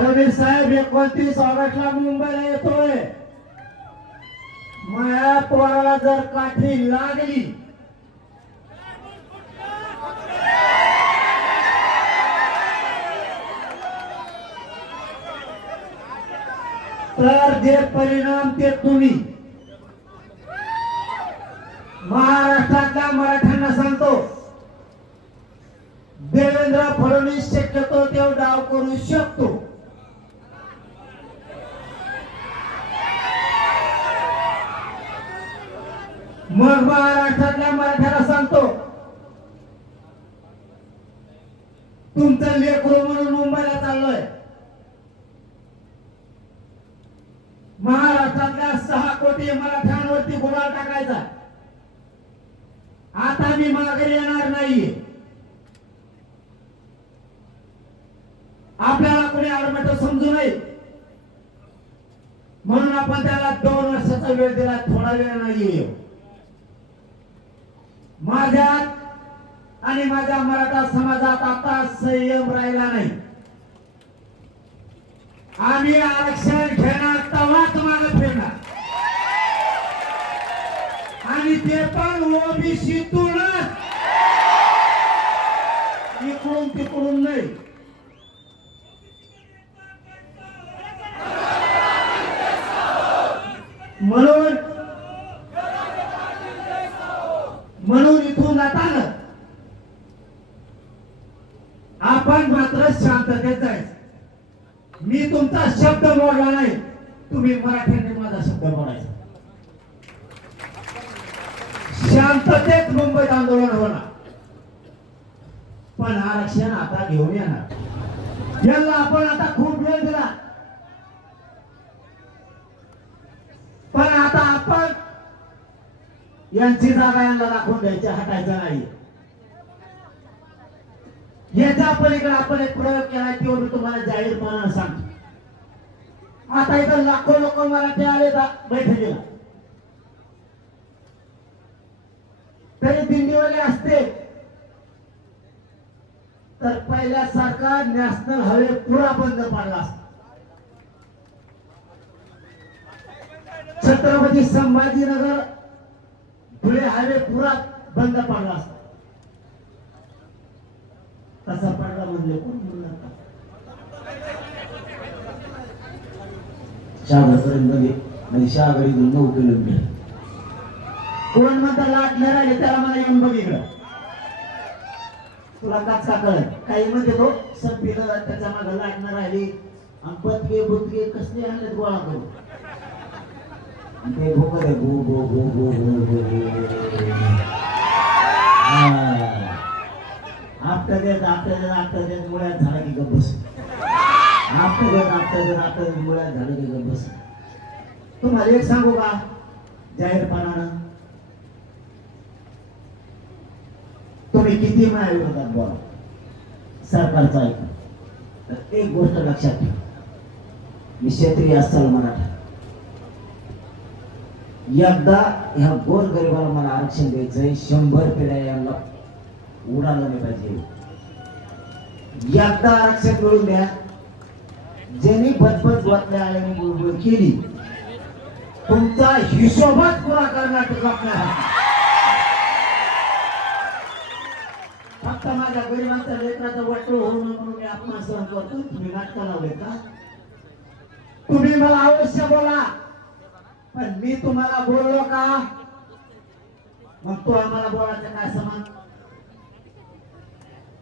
फडणवीस साहेब एकोणतीस ऑगस्टला मुंबईला येतोय. माया पोराला जर काठी लागली तर जे परिणाम ते तुम्ही. महाराष्ट्रातल्या मराठ्यांना सांगतो देवेंद्र फडणवीस शक्यतो तेव डाव करू शकतो. मग महाराष्ट्रातल्या मराठ्याला सांगतो तुमचं लेकरू म्हणून मुंबईला चाललोय. महाराष्ट्रातल्या सहा कोटी मराठ्यांवरती गुन्हा टाकायचा. आता मी मागे येणार नाहीये. आपल्याला कोणी आडमेट समजू नये. म्हणून आपण त्याला दोन वर्षाचा वेळ दिला थोडा वेळ नाहीये. माझ्यात आणि माझ्या मराठा समाजात आता संयम राहिला नाही. आम्ही आरक्षण घेणार तवाच मागे फिरणार. आणि ते पण ओबीसीतूनच इकडून तिकडून नाही. म्हणून म्हणून इथून जाताना आपण मात्र शांततेत जायचं. मी तुमचा शब्द मोडला नाही. तुम्ही मराठ्यांनी माझा शब्द मोडायचा. शांततेत मुंबईत आंदोलन होणार. पण आरक्षण आता घेऊन येणार. याला आपण आता खूप वेळ दिला पण आता आपण यांची जागा यांना दाखवून द्यायची हटायचं नाही. याच्या पलीकडे आपण एक प्रयोग केला तो मी तुम्हाला जाहीरपणानं सांगतो. आता इथं लाखो लोक मराठी आले बैठकीला. तरी दिंडीवाले असते. तर पहिल्यासारखा नॅशनल हायवे पुरा बंद पडला असता. छत्रपती संभाजीनगर धुळे हायवे पुरा बंद पडला असता. तसा पडला म्हणजे कोण म्हणलं आता? शहागडपर्यंत म्हणजे शहागडीतून नऊ किलोमीटर. कोण म्हणता लाट नाही राहिले त्याला मला येऊन बघितलं तुला काचा कळत काही म्हणते तो संपीला त्याच्यामागे लाट नाही राहिली. आणि पतके बुतके कसले आणले गोळा करू आणि ते भोकत आहे गो गो भो भो भो भो आपटा देत आपटा देत आपटा देत मुळ्यात झाला की बस. आपटा देत आपटा देत आपटा देत मुळ्यात झालं की बस. तुम्हाला एक सांगू का? जाहीरपणानं. तुम्ही किती माझ्या विरोधात बोला सरकारचा ऐका तर एक गोष्ट लक्षात ठेवा. मी क्षेत्रीय असाल मराठा. एकदा ह्या गोर गरिबाला मला आरक्षण द्यायचंय शंभर पिढ्या यांना उडाला नाही पाहिजे. एकदा आरक्षण मिळून द्या. ज्यांनी बदबद बातम्या आल्याने बुळबुळ केली तुमचा हिशोबच पुरा कर्नाटक आपल्या फक्त माझ्या गरिबांचा लेकराचा वाटलं होऊ नये म्हणून मी आत्मसहन करतो तुम्ही नाटकं लावले का? तुम्ही मला अवश्य बोला. पण मी तुम्हाला बोललो का? मग तो आम्हाला बोलायचं काय समान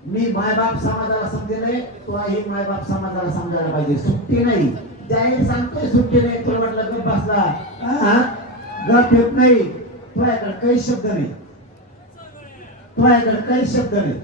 मी मायबाप समाजाला समजेल तुलाही मायबाप समाजाला समजायला पाहिजे. सुट्टी नाही. ज्याही सांगतोय सुट्टी नाही तुला म्हटलं गप बसला. हा? गप ठेवत नाही. तुझ्याकडे काही शब्द नाही. तुझ्याकडे काही शब्द नाही.